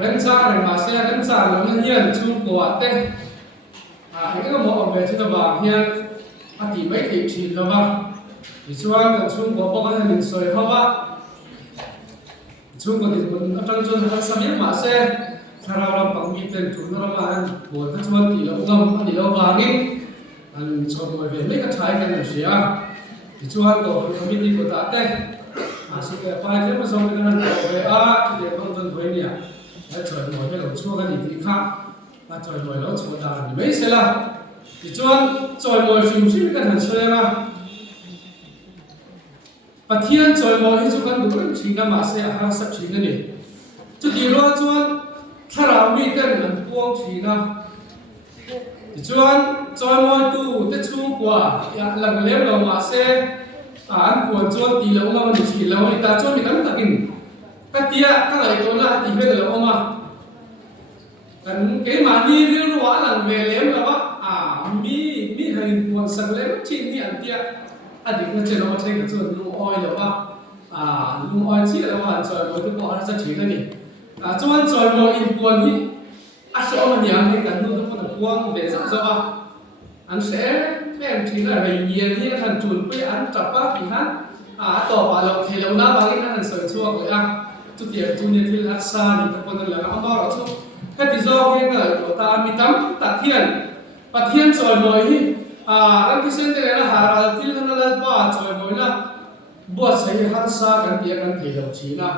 ren sa ren ma se ren sa lo na hian chung ko te cái mo về trên bảng hian thì mấy thị trường là ba thì chuan còn chung có bao nhiêu sợi hoa ba chung còn thì mình trong chung là sắm những mã xe sau đó làm bằng miếng tiền chúng nó làm ăn của các chuan thì là ngâm thì là vàng ấy anh cho mọi việc mấy cái trái cái này xíu thì chuan có cái miếng tiền của ta đây sự kiện phải thế mà xong cái này về thì để không dân thuế nhỉ để trời mọi cái đầu chua cái gì thì khác mà trời mọi nó chua ta thì mấy xe là thì chuan trời mọi chúng chỉ cái thằng xe mà và thiên trời mọi thì chúng con đúng chính là mà xe hàng sắp chính cái này chút đi lo chuan thà là mi tên là buông chỉ là thì chuan trời mọi tu tết chung quả lần lễ đầu mà xe anh buồn chuan tí lâu mà mình chỉ lâu thì ta chuan mình nắm takin các tia các loại tôi là tí về lâu mà cái mà đi riêng hóa lần về lễ là bác mi hành buồn sẵn lễ chín thì anh tia anh định là chuyện nó chơi cái chuyện lung oi là bác lung oi chỉ là mà trời mới tôi bỏ ra chỉ cái này chuan trời mới in buồn thì sao mà nhàng thì cần nuôi nó còn buông về dặn cho bác anh sẽ em chỉ là hình nhiên như thằng chuồn với anh chập á thì hắn tỏ bà lộc thì lâu na bà cái thằng sợi chua của anh chút tiền chu nhiên thì hát xa thì tập quân là ông bao rồi chút cái thì do cái người của ta mi tắm tạ thiên và thiên trời mới anh cái sen này là hà là thiên hắn là ba trời mới là buat xây hát xa cái tiền cái thì lâu chí na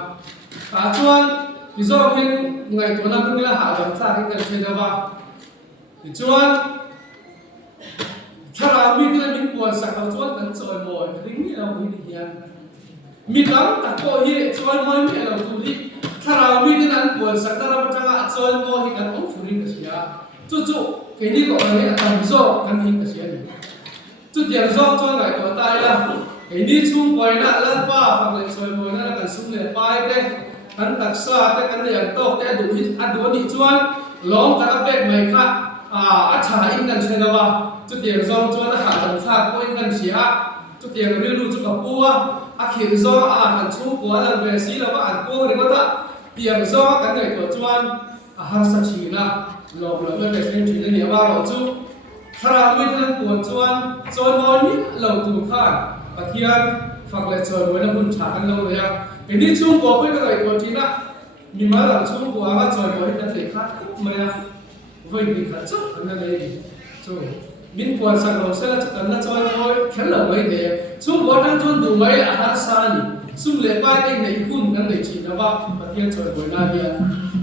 chuan thì do cái ngày tuổi năm cũng là hà làm ra cái chuyện đó ba thì chuanถ้าเรามีเรื่องมีปวดสักเราชวนกันจอยบ่อยทิ้งนี่เราไม่ดีกันมีตั้งแต่ก็ยี่ชวนไม่มีเราทุลีถ้าเรามีเรื่องปวดสักถ้าเราจะจอยบ่อยกันต้องฟื้นกันเสียจู่ๆแค่นี้ก็อะไรทำโซ่กันทิ้งกันเสียจุดเดียวโซ่ชวนไหนตัวตายละแค่นี้ชุ่มบ่อยนะแล้วป้าฟังเลยจอยบ่อยนะกันสุ่มเลยไปเต้กันตักซาเต้กันเรียนโต๊ะเต้ดูฮิตดูนี่ชวนล้อมตะกับเป็ดไม่ค่ะอาชาอินกันเช่นเดียวกันจุดเดียวจอมจวนอาหารต่างชาติก็ยังกันเสียจุดเดียวเรื่องรู้จุดกับปัวอาเขียนจอกันชูปัวแล้วเวสีแล้วก็อ่านปัวเรียกว่าเดียวจอกันในตัวจวนอาหารสักชีนะหลอกไม่เป็นเช่นที่นี่ว่าเราจุถ้าเราไม่ทันปวดจวนจวนมอนี้เราถูกฆ่าปะเทียนฝักเลยจวนไว้แล้วคุณฉากันเราเลยอันนี้ชูปัวไม่เป็นไรตัวที่นะมีมาหลังชูปัวก็จวนไว้กันเด็กฆ่าไม่อะไม่มีขัดจุดนั่นเองจูมินปวดสักเราเสร็จแล้วกันนะจอยโอยแค่เราไม่เดียสุ่มวัดนั้นจนดูไม่อาหารสานี่สุ่มเล็บไปเองในหุ่นกันในชีนะว่าปะเทียนจอยโอยน่าเดีย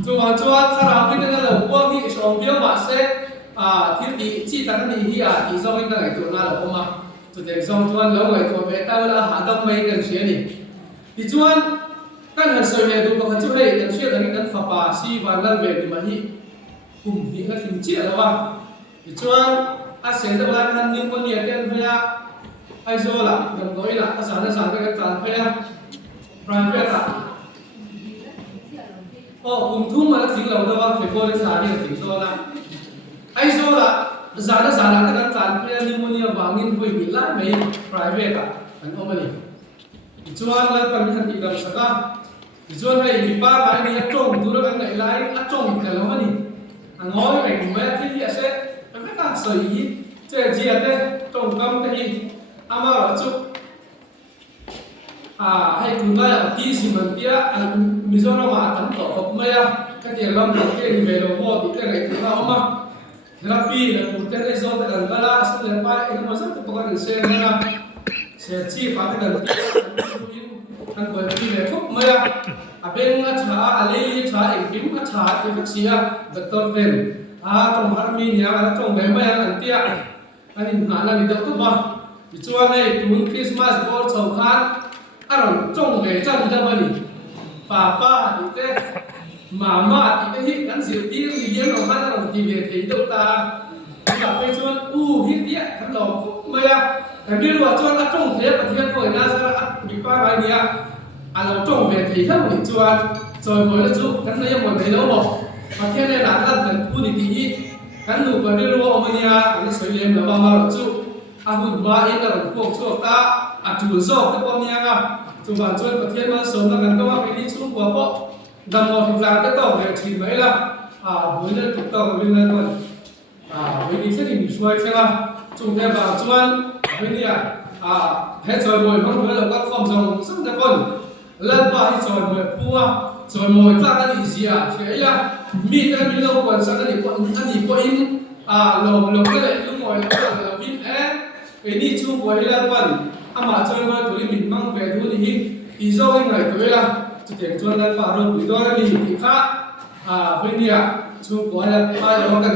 จู่วันจวนถ้าเราไม่ได้เราพวกที่ชมเบี้ยวมาเสที่ตีจีตันนี่ที่ที่จอยกันในตัวน่าเราเข้ามาจุดเด่นจอมจวนเราไว้ตัวเบต้าเวลาหาดอกไม้กันเสียนี่ที่จวนกันหันสวยเลยดูปะกันช่วยกันเชื่อกันกันฝาปาซีวันละเวทีมาที่กลุ่มที่นักทิ้งเชี่ยแล้วว่าที่จวนเสียงตะวันทันนิ่งคนเดียร์เต้นพยาไอโซล่ะยังก้อยล่ะสารกันจานพยาปรานพยาล่ะกลุ่มทุ่มมาแล้วสิ่งเราต้องว่าเฟโก้ได้สารเนี่ยสิ่งโซล่ะไอโซล่ะสารกันจานพยานิ่งคนเดียร์วางเงินไว้มีหลายไม่ปรายเวกอันเอามานี่จวนแล้วก็มีทันทีเราสักการจวนให้มีป้าหลายมีอัจฉริยะดูแล้วกันไหนหลายอัจฉริยะแต่แล้วมันนี่ง้อยไปไม่ที่ที่เสร็จไม่การสวยเจ้าเจียเต้ตรงกำที่อามาเราจุให้คุณได้ที่สิมันเตี้ยมิโซรามาตั้งต่อผมไม่ก็เดี๋ยวเราเก่งเวลาพอที่เรื่องอะไรที่เราเอามาเฮลับปี้แล้วคุณเต้นไอโซแต่กันก็ละสุดเลยไปเอ็งมาสักตัวกันเสียนะเสียชีพไปกันท่านก็ที่เลยทุกไม่เป็นอาชาอะไรชาเองพิมอาชาที่พักเสียดัตเตอร์เป็นตรงฮาร์มีเนี่ยตรงแบบไม่อันเตี้ยอันนี้หาหน้านี่เด็กตัวบ้าที่ชวนในตุนคริสต์มาสบอลสงครามอารมณ์จงเวจันทร์มันนี่ป้าที่เต้มาที่ที่กันเสียที่เลี้ยงออกมาอารมณ์ที่เวทีตัวตากลับไปชวนที่เตี้ยทั้งหลอกไม่แต่ไม่รู้ว่าชวนจงเทปประเทศก่อนน่าจะมีป้าอะไรเนี่ยอารมณ์จงเวทีทั้งหมดชวนจอยหมดแล้วจุทั้งในยังหมดในโลกประเทศในหลายระดับผู้ดีๆกันหนูไปเรียนรู้อเมริกาอันนี้สวยเลี่ยมแล้วมาเราจู่หุ่นมาเองเราพวกชั่วตาจู่โซ่ที่พวกนี้ก็จู่วันจวนประเทศมาสมกันก็ว่าไปที่ชุ่มหัวปะ dầm một hình dạng cái tàu về chỉ mấy là với nơi tục tàu của bên này còn với đi xét hình xuôi xem là chúng ta vào chuan với đi hết rồi mồi mong muốn là các phòng dòng rất là con lần ba hết rồi mồi pua rồi mồi ta cái gì thì ấy là mi cái mình lâu còn sao cái gì có in lồng cái này lúc mồi là vin cái đi chung với là con mà chơi mồi tụi mình mang về thôi thì do cái ngày tụi là chỉ để cho nó phá rồi tụi đó là gì thì khác với đi chung với là ba giờ cái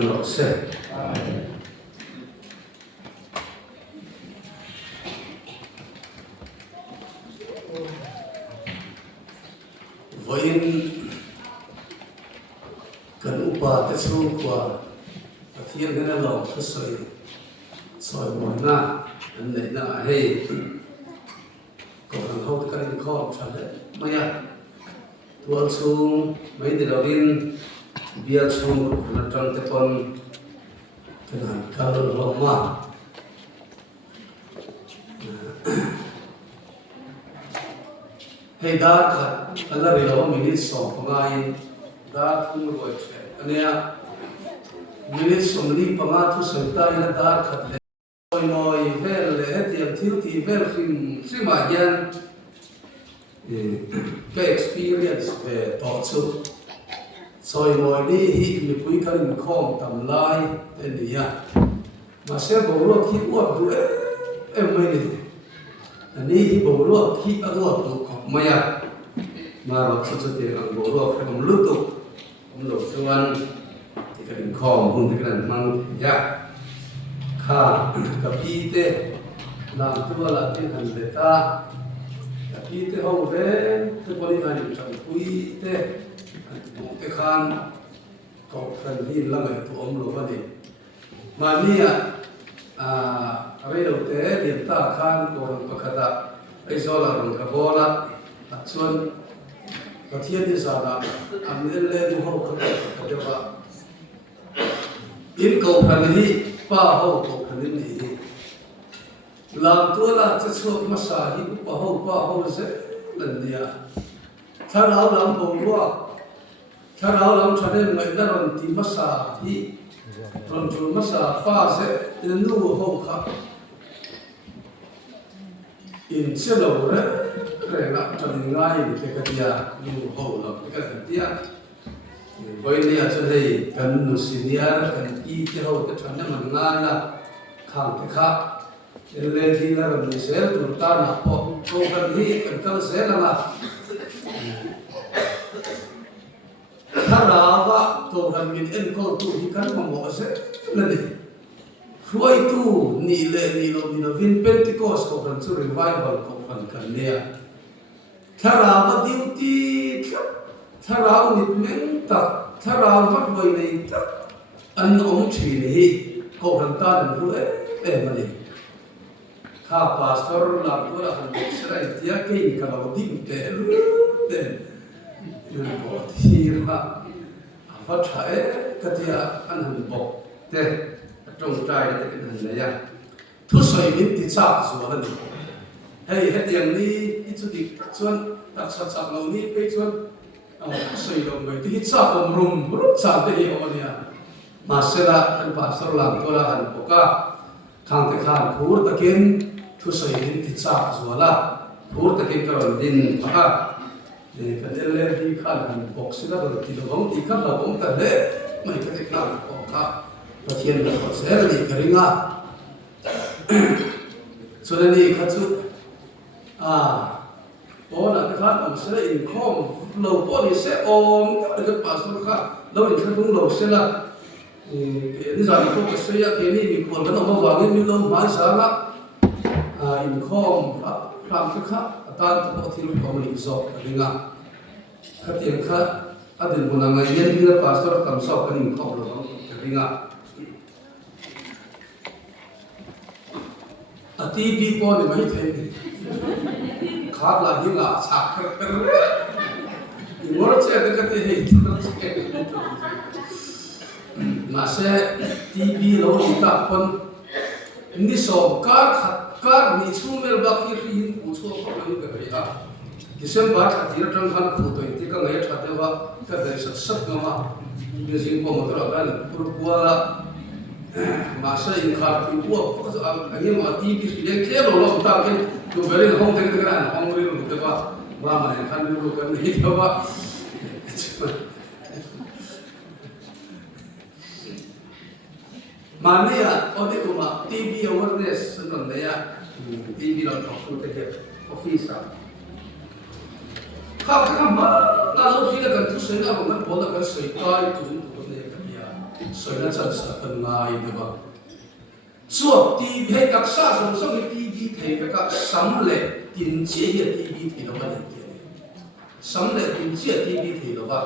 nam lo se voin kan upa te chu kwa pathian hena lo ka soi mo na an nei na hei ko kan ho ka rin kho chale maya tuan chung mai de lovin bia chung na tang te pon kan han kal lo ma hei da khat ala ri lo minute so pangai da thung lo che ania minute som li panga thu se ta ina da khat le noi vel le etiam thil ti vel khim sima yan cái experience về tổ chức rồi mọi đi hít mình quý cái mình không tầm lai tên gì à mà sẽ bổ ruột khi uất tụ em mới đi anh đi bổ ruột khi uất tụ học mày à mà rồi sự sự tiền bằng bổ ruột phải bằng lướt tụ ông lột xung quanh thì cái mình không muốn cái này mang ya kha cái pi tê làm cho là tiền hành để ta khi te hậu về te body này trong quý te một cái khan cầu phần hin là người tụ ông lúa đi mà nia ở đầu tế điểm ta khan cầu đồng bậc hạt ấy do là đồng cà bò là xuân và thiên địa sao đó anh lên du hậu các cái đó in cầu phần hi pa hậu cầu phần hi làm tua là chất số mà xài hi cũng bảo hậu sẽ lần đi à thà nào làm bông qua thà nào làm cho nên người ta làm thì mà xài hi làm cho mà xài pha sẽ nên nu hậu khác in sẽ lâu đấy rồi làm cho nên ngay thì cái kia nu hậu làm cái kia với này cho đây cần nu senior cần y cái hậu cái cho nên mình ngay là khang cái khác lên thì là mình sẽ tụt ta nạp bộ câu cần hi cần câu sẽ là thà nào và câu cần mình em câu tụ hi cần mà bộ sẽ là gì khối tu nị lệ nị lo vin Pentecost câu cần su revival câu cần nè thà nào và duty thà nào nịt men ta thà nào vắt vơi này ta anh ông chỉ này câu cần ta đừngรู้em mà điข้าพาสตอร์ลาตัวละคนเสร็จที่ยังกินข้าวดิ้งเตะลุ้นเตะยังบอกที่ว่าฟัดใช้ก็ที่อันนั้นบอกเตะจงใจเตะกันนั่นเลยทุกสิ่งมิติจับส่วนนั้นเฮ้ยเฮ็ดอย่างนี้ที่สุดที่ส่วนตักสักเหล่านี้ไปส่วนสิ่งลงไปที่จับรุมจับได้ยังไงเนี่ยมาเสร็จแล้วท่านพาสตอร์ลาตัวละคนบอกว่าข้างแต่ข้างพูดตะกินทุกสิ่งที่จับส่วนละพูดตะกินกระดินมาเนี่ยก็จะเล่นที่ข้างหันบอกสิ่งนั้นที่เราบอกที่ข้างเราบอกแต่เล่ไม่ก็จะข้างบอกข้าประเทศเราเสียดีกระดิ่งอ่ะส่วนนี้ข้าชุดโอ้นั่นข้าผมเสียอินคอมเราพอดีเสียอมก็จะปัสสาวะเราอินข้าทุ่งเราเสียละนี่จากพวกเสียแค่นี้มีคนก็ต้องมาวางเงินมีลมหายใจละอินคอมพรำข้าตานตัวที่รู้ความรู้สึกอะไรเงี้ยข้าเตียงข้าอดีตคนนั้นเย็นที่เราปัสสาวะทำสอบกันอินคอมเราอะไรเงี้ยตีบีปอนไม่ใช่ขาดละยิ่งอ่ะชักอีกวันเช้าก็ที่ให้มาเสร็จทีวีเราติดตามคนนี่สอบการนี่ช่วงเวลาที่เรียนผู้ชมเขาไม่ได้เลยอ่ะดิฉันบอกที่เราทำงานคู่ตัวที่ก็ไม่ชัดแต่ว่าก็ได้สักๆนะดิฉันพอมาตระกันปลุกว่ามาเสร็จอินคาร์ที่ว่าอันนี้มาทีวีเรียนแค่เราตามกันดูเวลาห้องแต่งกันห้องเรียนรู้แต่ว่ามาเนี่ยคันรู้กันนี่แต่ว่ามาเนี่ยเอาที่กูมาทีวี awareness สุดนั่นเลยอ่ะทีวีเราทำตัวเด็กออฟฟิศอ่ะข้าวข้าวมาเราที่เรากันทุกสิ่งเราเหมือนพอเรากันสวยกายตุ้งตุ้งเนี่ยกันเนี่ย soi na chan sa kan ngai de ba chuak ti he kak sa song song ti bi thei ka sam le tin che hi ti bi thei lo ba ne sam le tin che ti bi thei lo ba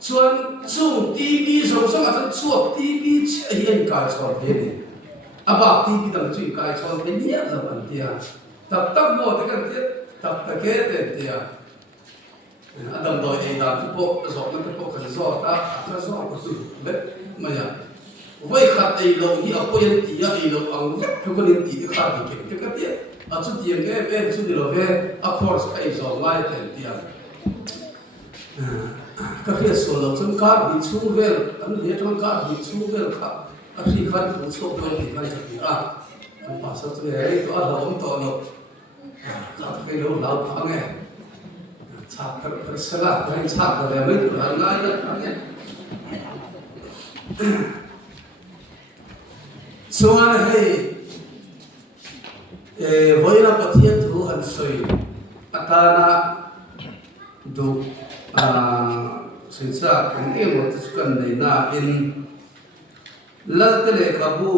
chuan chung ti bi song song a chan chuak ti bi che hian ka chon he ni aba ti bi dang chui ka chon he ni la ban tia tak tak mo te kan te tak ta ke te tia adam doi e da po zo na po kan zo ta ka zo ko su le ma ya voi khat ei lo hi a poin ti ya ei lo ang ko ko nin ti kha ti ke ka ti a chu ti ke ve chu di lo ve a course ei zo ngai ten ti ya ka khia so lo chung ka bi chu ve an le chung ka bi chu ve kha a khi khan tu chu lo ti kan ti a an pa sa chu ei to a lo to lo ka ke lo lao pa nge chak ka sala ka chak ka le mai tu an ngai da ka nge chuan hei voina pathian thu han soi atana du sinsa kan emo tsukan nei na in lalte le kabu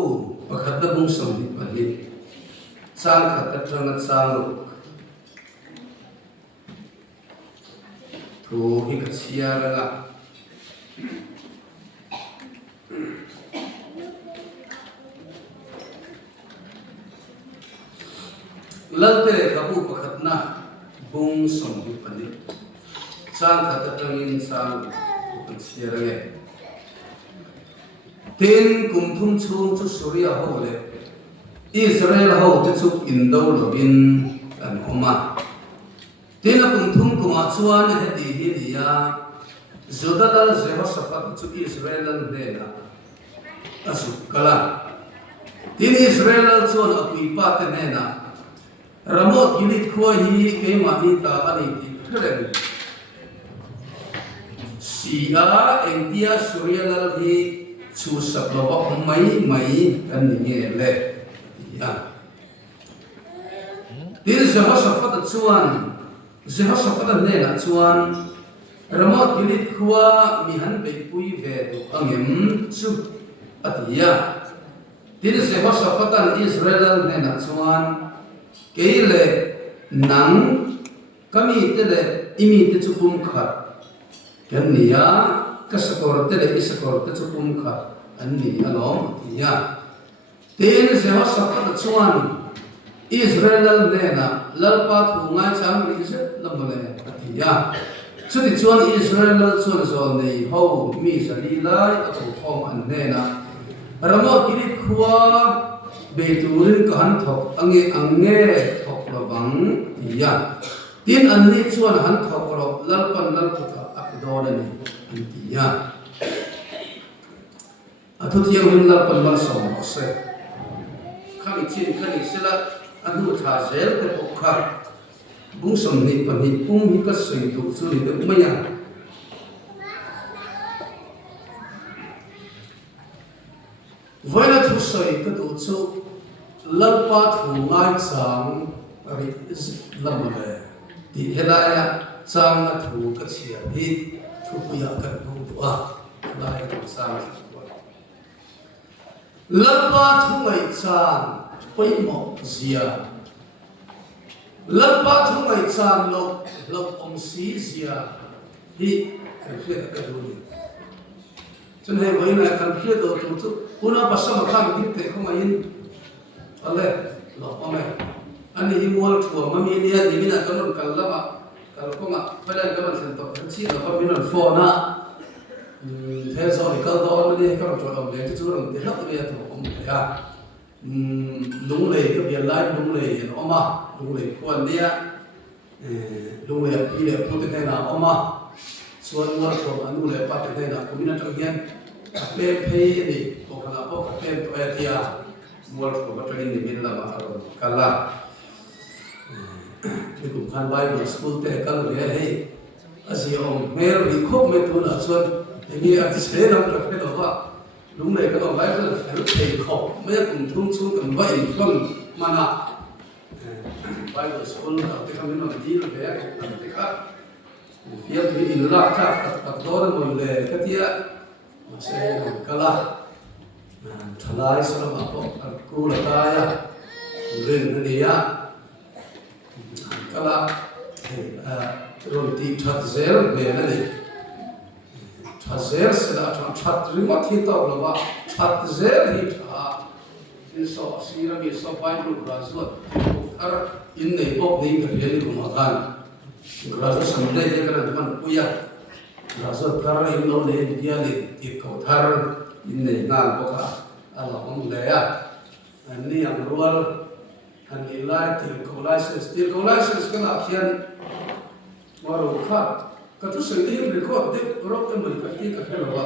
pakhat da bung som ni pali chang khat tang chang thu hi ka chia la lalte kabu pakhat na bung som ni pali sang khat tangin sang siarage ten kum thum chung chu surya ho le Israel ho te chu indo lovin an oma ten kum thum kuma chuan he ti hi dia Zodalal Jehoshaphat chu Israel ne na asu kala tin Israel chuan apui pa te ne na Ramot Gilead khua hi keima hi ta ani ti khrem sia engdia Surialal hi chu saplawa mai kan nge le ya tin Jehoshaphat ne na chuan Ramot Gilead khua mi han be pui ve tu angem chu atia tin Jehoshaphat Israel ne na chuan keile nang kami tele imi te chupum khat kan nia kasakor tele isakor te chupum khat anni alom ya ten se Jehoshaphat chuan Israel nena lalpa thu ngai chang ri se lamle atia chuti chuan Israel chuan zo nei ho mi sali lai aku thom an nena Ramot Gilead khua beiturin kan thok ange thok lawang ya tin anni chuan han thok ro lalpan lalpuka akdon ani antia athu thiam him lalpan mal som se khami chin khani sela anu tha zel te pokha bung som ni pani pum hi ka sei tu chu ni de maya voina thu sei ka tu chu lalpa thu ngai chang ari lamale ti helaya chang na thu ka chia hi thu puya ka thu a lai ka sang lalpa thu ngai chang poimo zia lalpa thu ngai chang lok om si zia hi ka khle ka du ni chun he voina kan khle do tu chu una pasama khang dik te khomain ale lo ome ani himol thua mami nia dimina kanon kallama kalkoma pada kaman sento chi lo paminon fona the so ni kal do ni ka ro lo le chu rong de lo be to om ya lung le ka bia lai lung le en oma lung le khuan dia lung le pi le pu te na oma suan mo so anu le pa te na kumina tang hian pe pe ni ko kana po ka pe to ya tia mol ko ba trin ni min la ma ro kala ni kum khan Bible school te kal le he asiom mer ri khop me tu na suan ni a ti se na ka pe do ba lung le ka do Bible fel te khop me kum thung chu kan vai khon mana Bible school ka te kam no di le ka te ka fiat ni in la ka do na mo le ka tia sẽ làm cái là thay lại sau đó có cú là tai à lên cái gì á cái là rồi thì chặt dẻo về này chặt dẻo sẽ là chặt remote thì tao làว่าchặt dẻo thì in so si ra mi so pai lu ra zo ar in nei bok nei ka hel lu ma kan ra zo sam dei de kan man puya ra zo kar in lo le dia le ti ko thar in nei na ko ka ala om le ya an ni ang rual an ni lai ti ko license ka la khian maro kha ka tu sei de record de ro ke mai ka ti ka hel wa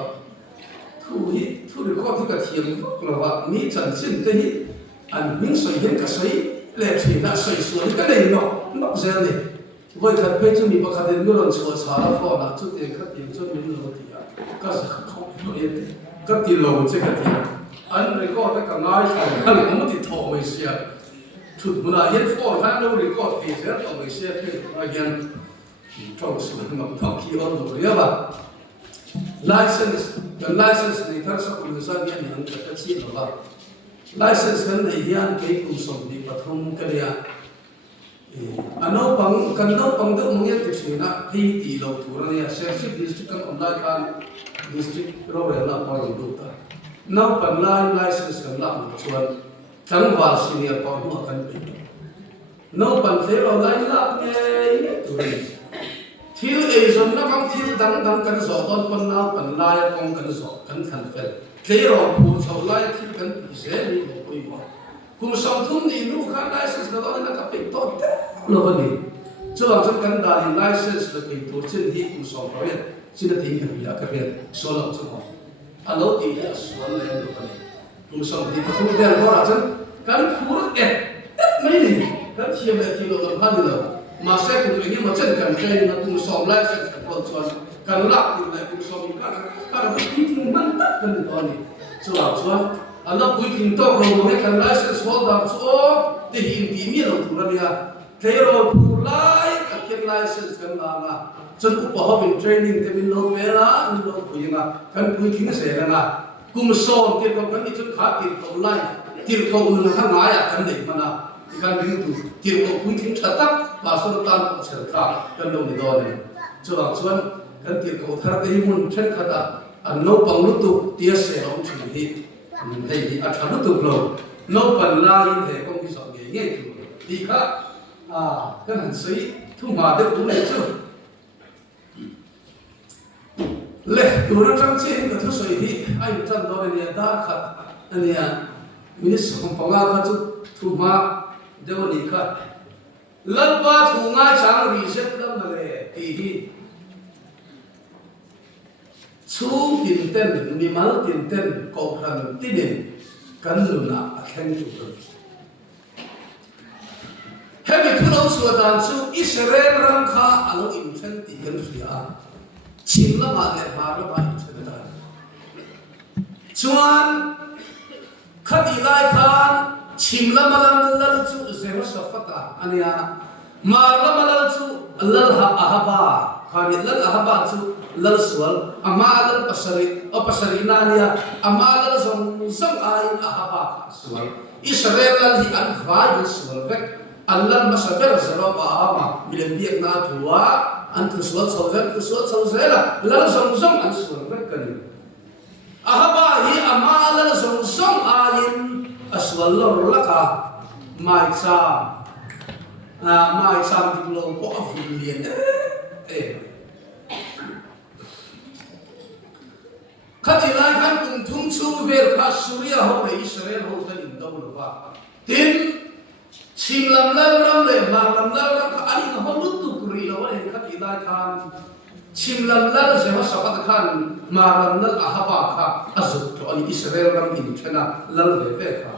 thu record thì cả thiền là vậy nghĩ chẳng xin cái gì anh mình soi hiện cả soi lệ thì đã soi xuống cái này nó dễ này với thật bây giờ mình bắt đầu đưa lên số xã là phò là chút tiền các tiền cho mình lâu thì các sự không có gì các tiền lâu chứ các tiền anh record tất cả ngay phải anh không thì thọ mấy xe chút muốn là hiện phò hắn đâu record thì sẽ thọ mấy xe thì again trong số mà thọ khi on rồi đấy吧license này thar sa kun sa ni an ka chi no ba license kan nei hian ke kum som ni pathum ka ria ano pang do mong yan ti na hi ti lo thura ni Serchhip district kan online kan district ro re la pa ru ta no pan license kan la mo chuan tang wal senior pa mo kan pe no pan fe ro lai la nge tu ri thiếu ấy rồi nó không thiếu đắng cần sổ con con nào cần lai con cần sổ cần khẩn phật thế rồi phụ sổ lai thiếu cần bị dễ bị bỏ quên bỏ cùng sổ thun thì nu khá license nó đó là các bệnh tốt lo vậy đi cho rằng trong cần đại license là cái tổ chức thì cùng sổ bảo hiểm xin được tiền cái việc cái việc sổ lòng cho họ alo thì là sổ lên được vậy cùng sổ thì có không tiền đó là chân cần phụ ép mấy đi cần thiêm là thiêm được làm gì đâu mà sẽ cùng với những chân cần chơi nó cùng sòng lại sẽ còn còn cần lắp thì lại cùng sòng các cái quy trìnhมั่นtất cần được này cho anh nó quy trình tốt rồi mà cần lại sẽ số đạo số thì hiện tí miết rồi tụi nó thế rồi phụ lại các cái lại sẽ cần là chân cũng bảo mình training thì mình lâu bé lá mình lâu phụ gì cần quy trình sẽ là cùng sòng thì còn cần đi chân khác thì còn lại thì còn người khác nói à cần để mà nào kan ring tu tir ko pui thing thatak pa so tan ko sel kha kan lo ni do ni chuang chuan kan tir ko thar te mun then khata an no pang lu tu tia se ong chi hi hei a thanu tu lo no pan la in he kong ki so nge tu ti kha kan han sei thu ma de tu le chu le tu na chang che ka thu soi hi ai chan do ni da kha ania minis hong panga kha chu thu ma dewa ni kha lalpa thu nga chang reset lam na le ti hi chu tin ten mi mal tin ten ko khan tinin kan lu na a khen tu hemi thu lo su dan chu Israel ram kha alo in chen ti kan ria chin la ma le ma la ba in chen da chuan khati lai khan chim la malam lal chu zema safata ania mar la malal chu lal ahaba khani lal ahaba chu lal swal ama lal pasari nania ama lal zong ai ahaba swal Israel lal hi an vai swal vek Allah masaber zero ahama bilen biak na tuwa an tu swal so zela lal zong an swal vek kani ahaba hi ama lal zong ain aswallo laka mai sam di lo ko afilian khati lai kan kum thum chu ver kha surya ho re Israel ho kan in do lo ba tin chim lam ram le ma lam ram ka ani ho lu tu kuri lo wa khati lai kan chim lam se ma sa ka khan ma lam ahaba kha azuk to ani Israel ram in thana lal ve kha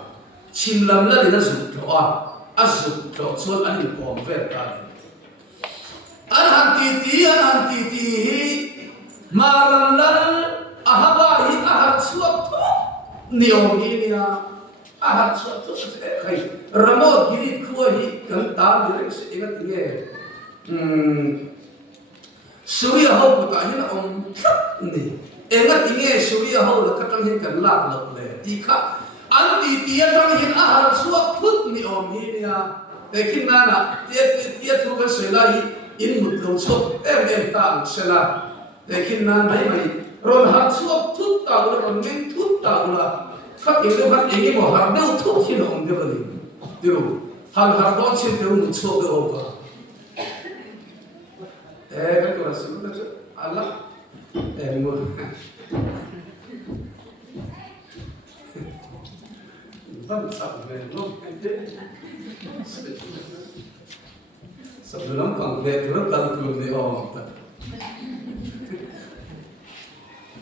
chim lam la na zuk to azuk to chuan ani kom ve ka an han ti ti ma lam ahaba hi ahar chuat to niom hi nia ahar chuat to se khai ramo giri khuwa hi kan ta direk se ingat nge surya ho ko ta hin om ni engat inge suri a ho la ka tang hin kan lak lak le ti kha an ti ti tang hin a har suak phut ni om hi nia te kin na na ti thu ka se la hi in mut lo chok em tang se la te kin na mai ron har suak thut ta la ron men thut ta la kha ke lo han enge mo har deu thut hi lo om de bali diru hal har do chen deu mu chok de ho ka ka ko su ka ala mo Vâng, sắp về lúc em thế sắp về lắm còn về thì rất tăng cường để họ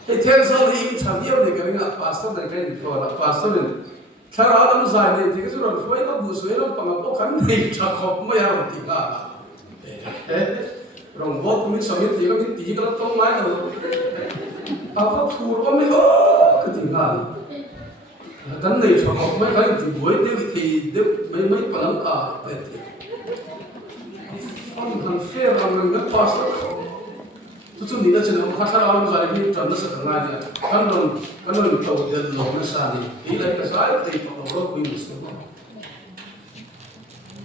cái theo sau thì im chẳng yêu thì cái này pastor này cái gì gọi là pastor này theo đó làm giải này thì cái số rồi phơi nó bù suy nó bằng bốc khăn này chặt khóc mới ăn được thì rồi bốc mình sống thì cái tí cái nó tông mái rồi tao phát thù nó mới cái tình nào cái này cho học mấy cái thì buổi thì mấy phần cả vậy phong thằng phê làm mình cái pastor tu tu ni na chen ông khát ao rồi thì trần nó sẽ thành ngay đi cái nó tàu tiền lộc nó xa đi ý là cái sai thì tàu lộc quý một số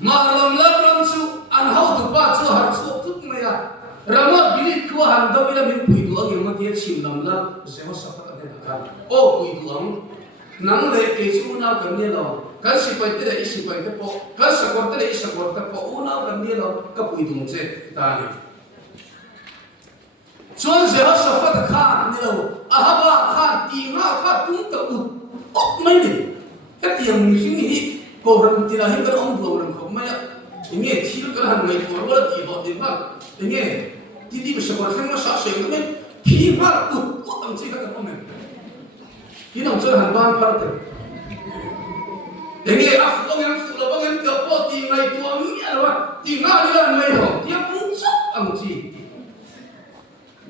mà làm lắm chú anh hậu tụ ba chú hàng số chút mày à ramah bini kau hantar bila min pui tu ang yang mati chim lam la sewa sapat ada nak oh pui tu ang nang le ke chu na kan ni lo kan si pai te isi pai te po kan sakor te isi sakor te po una kan ni lo ka pui tu che ta ni chuan sewa sapat khan ni lo ahaba khan ti nga kha tung ta ut ok mai ni ka tiang mi sing hi ko ran ti la hi kan ong blo ran ko mai inge thil kan han ngai ko wala ti ho ti ba inge ti ti be sakor khang ma sa se ko men phi mar ut ang chi ka kan men ini orang cakap hantar partai. Jadi aku yang sudah bangun kepo tinggal itu angin apa? Tinggal di dalam leher. Dia puncak angci.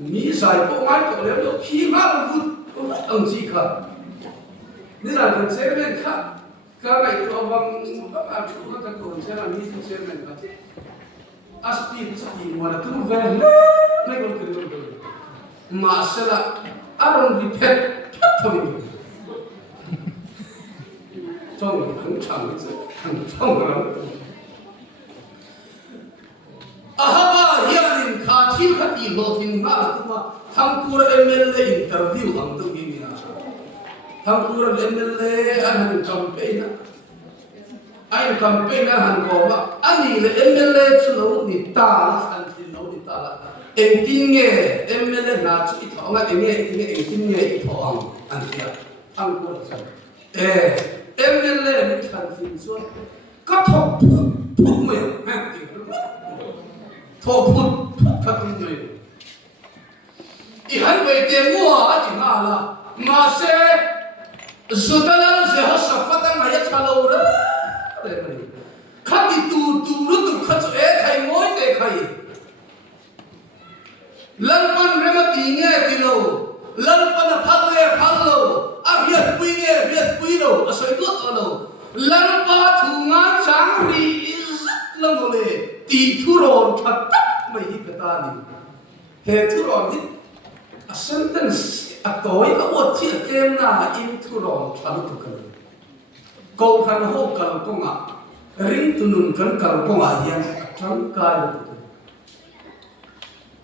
Ni saya pun mai kau lihat tu kimal pun angci kah. Ni lah cermin kah. Kalau itu abang aku kata kau cermin ni cermin kah. Aspi cakap mana tu ver. Mereka kerja. Masalah orang repeat tapi trong很长的很重要的。ahaba hianin khathil khati lotin na kuma thangkur MLA interview ang tu ini ya thangkur MLA an campaign ai campaign han ko ba ani le MLA chulo ni ta an tin lo ni ta engtinge MLA na chi thonga engtinge i thong an tia thangkur cha MLA ni chan fin suan ka thok phut me ha ti thok phut ka tum me i han be te mo a ti nga la ma se zutana se ha safata ma ya chalo ra kha ti tu lu tu kha chu e khai ngoi te khai lan pan re ma ti nge ti lo lan pan phal le phal lo a viet pui lo a soi lot lo lan pa thu nga chang ri zat lang le ti thu ron that mai hi peta ni he thu ron ni a sentence a toi ka ot thi kem na in thu ron than tu kan ko khan ho kal ko nga ring tu nun kan kal ko nga hian thang kai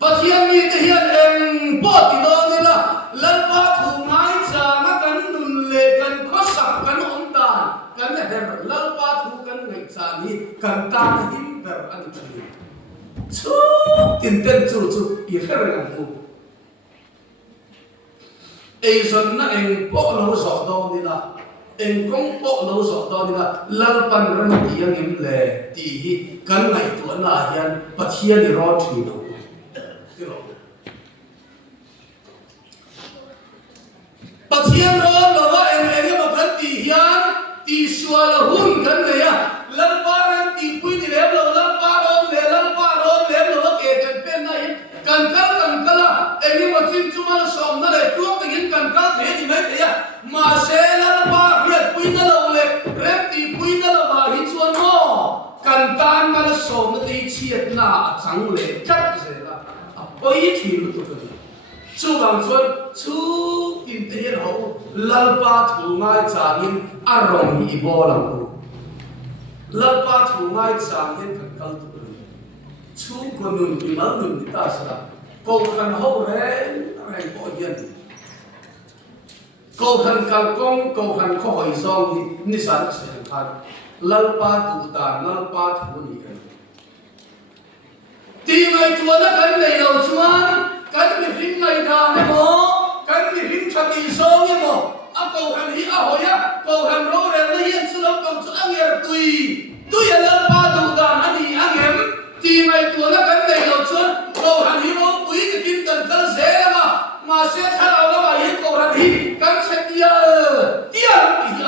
pathian mi te hian em po ti do ni la lan pa thu ngai cha ma kan nun le kan khosak kan om ta kan her lan pa thu kan ngai cha ni kan ta him ber an chi chu tin ten chu i her na mu ei zon na en po lo zo do ni la en kong po lo zo do ni la lan pan ran ti yang im le ti hi kan ngai tu na hian pathian ni ro thi no pathian ron lo wa en ma kan ti hian ti sual hun kan le ya lan pa ran ti pui ni le lo lan pa ron le lo ke kan pen na hi kan kala en ma chin chu ma som na le tu ta hin kan kal the ni mai ya ma se lan pa riat pui na lo le rep ti pui na lo ba hi chuan mo kan tan ma som na ti chiat na chang le chat se la a poi thi lu tu chú bằng chuan chú in te yên hậu lalpa thu ngai changin arong hi bo lang ku lalpa thu ngai changin kan kal tu chú konun ki mal nun ti ta sa ko kan ho ren ko yen ko kan kal kong ko kan kho hoi song hi ni san chen khan lalpa tu ta lalpa thu ni kan ti mai tu na kan nei lo chuan kan mi hring ngai da ne mo kan mi hring thati song ni mo a ko han hi a hoya ko han ro re na yen chu lo kam chu anger tui ya lalpa tu ta ani angem ti mai tu na kan nei lo chuan ko han hi ro tui ki tin kan kal se la ma se thara la ba hi ko han hi kan se tia hi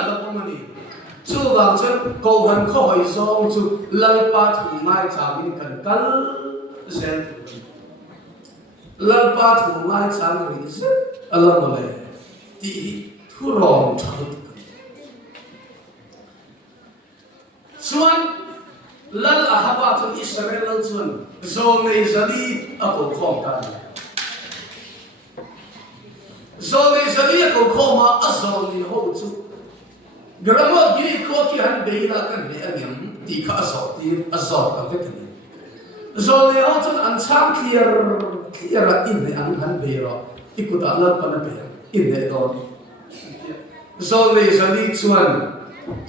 ala ko mani chu wang chen ko han kho hoi song chu lalpa thu ngai changin kan kal zen lalpa thu ngai chang ri se alam le ti thu rong thau chuan lal ahaba chun Israel chun zo nei zali a ko khom ta zo nei zali a ko khoma a zo ni ho chu gramo giri ko ki han beila kan le anyam ti kha zo ti a zo ka vetani zo nei ho chun an chang clear in ne an han beiro ikuta lat pan be in ne don zo nei zali chuan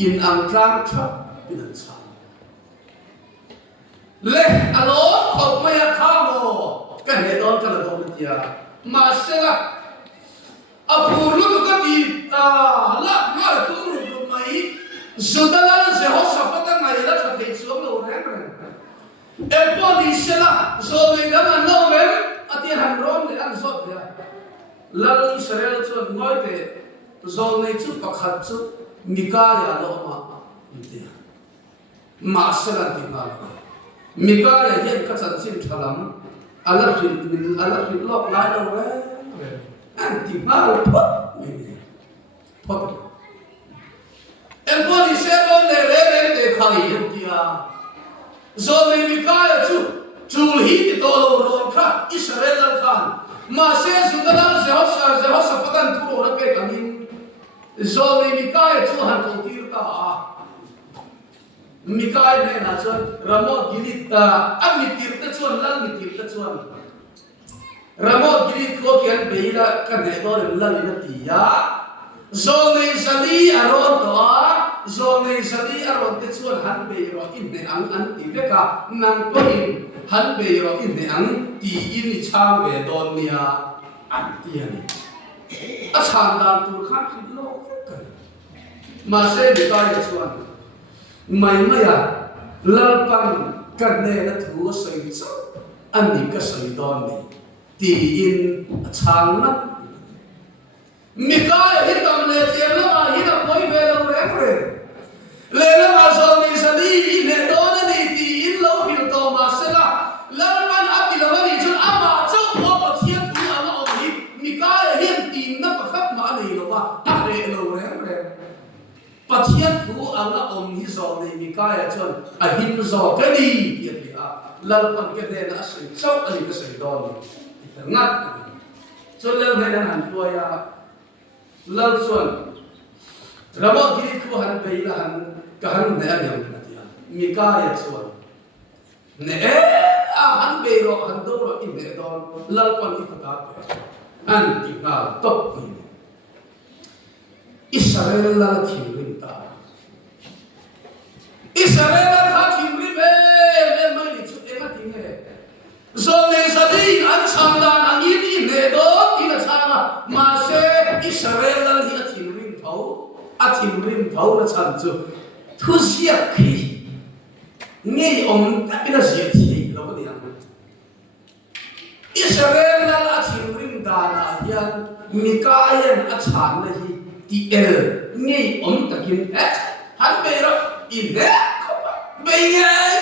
in ang tlang tha in an chang le alo khop maya khamo kan he don kan don tia ma sela apurlu ka ti ta la ma tu ru mai zudala se ho safata ngai la sa thei chuang lo rem rem epo di sela zo le da man no mem ati han rom le an zot ya lal Israel chu ngoi te zo nei chu pakhat chu mika ya lo ma tia ma sela ti ma mika ya yen ka chan sim thalam ala fit lok lai lo we an ti mal phot em po ni se lo le le te khai yen kia zo me mika ya chu hi ti to lo ron kha Israel al khan ma se su da dam se ho sa fatan tu ro pe kamin zo me mika ya chu han ko tir ka Mikai ne na chuan ramot gilit ta amitir ta chuan lal mitir ta chuan ramot gilit ko kian beila kan ne do lal ina tia zone zali aron to zone zali aron te chuan han beiro in ne an ti veka nang poin han beiro in ne an ti in chang ve don nia an tia ni a chan dan tu khan khit lo kan ma se mikai chuan mai maya lalpan kan ne na thu sai chu ani ka sai don ni ti in chang na mika hi tam le tiam la ma hi na koi ve lo re le la ma so ni sali ne don ni ti in lo hil to ma sela lalpan ati la mari chu ama chu ko pa thiam tu ama o hi mika hi ti na pa khat ma nei lo ba ta re lo re pathian thu anga om hi zo nei mikaya chon a hin zo kani ki a lal pan ke de na sai chau ani ka sai don ngat chon lal ne han tua ya lal chon ramo gi thu han pe la han ka han ne anyam na tia mikaya chon ne a han be ro han do ro in ne don lal pan ki ta pe an ti na top ni Israel la thim ta Israel la thim ri be mai ni chu e ma ti ne zo ne sa di an chang dan ang yi ne do ti na changa ma se Israel la hi thim rim thau na chan chu thu sia khi nge om ta ina sia thi lo ko dia Israel la thim rim da na hian mikayen a chan na hi ti el ngay om takin han bero in de be ngay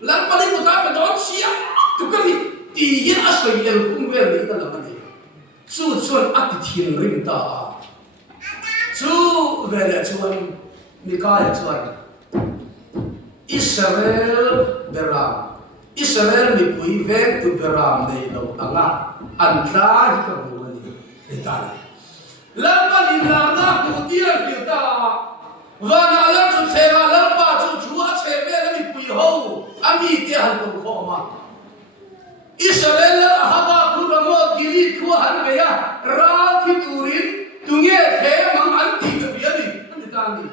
lan pali ko ta pe don sia tu kami ti yin asoi el kum vel ni ta la mani chu chuan ati thin rim ta chu vele chuan mikaya chuan Israel beram Israel mi pui ven tu beram nei lo anga an tla hi ka mu ni etani lalpa in la na ku tia filta wa na la chu chega lalpa chu chu a che ve la mi pui ho ami te han ko kho ma Israel la haba ku ramo gili ku han be ya ra ki turin tunge the mang an ti ka bi ni etani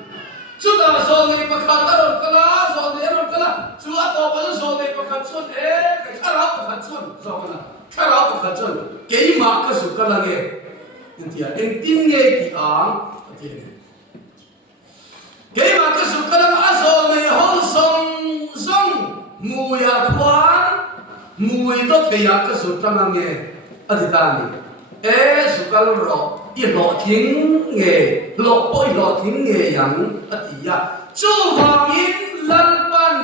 chu ta so nei pakhat ron kala so nei ron kala chu a to pa so nei pakhat chun khara pakhat chun so kana khara pakhat chun ke ma ka su kala ge intia en tin nge ti ang ti ke ma ka su kala a so nei hol song song mu ya kwan mu do ke ya ka su kala nge aditani su kala ro i lo thing nge lo oi lo thing nge yang atia chu wang in lan pan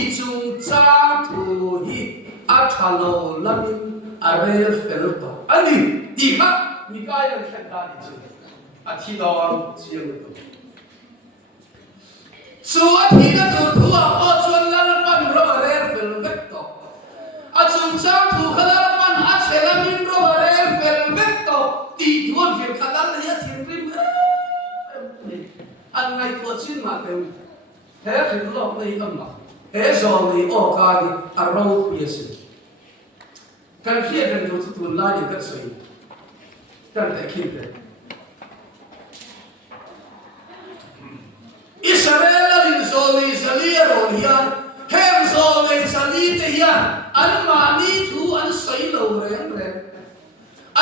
i chung cha thu hi a thalo lamin a re fel to ani ti kha mi kai lan khat ta ni chu a thi do chiang to chu a thi na tu thu a o chun lan pan ro re fel vek to a chung cha thu khala pan a chelamin ro re fel vek to ti thuan phim khadan le ya thin rim an ngai ko chin ma te he phim lok nei am ma he zo nei o ka ni a ro pi se kan khia kan jo tu la ni ka sei kan te khin te Israel in zo nei zalia ro hian hem zo nei zali te hian an ma ni thu an sei lo reng reng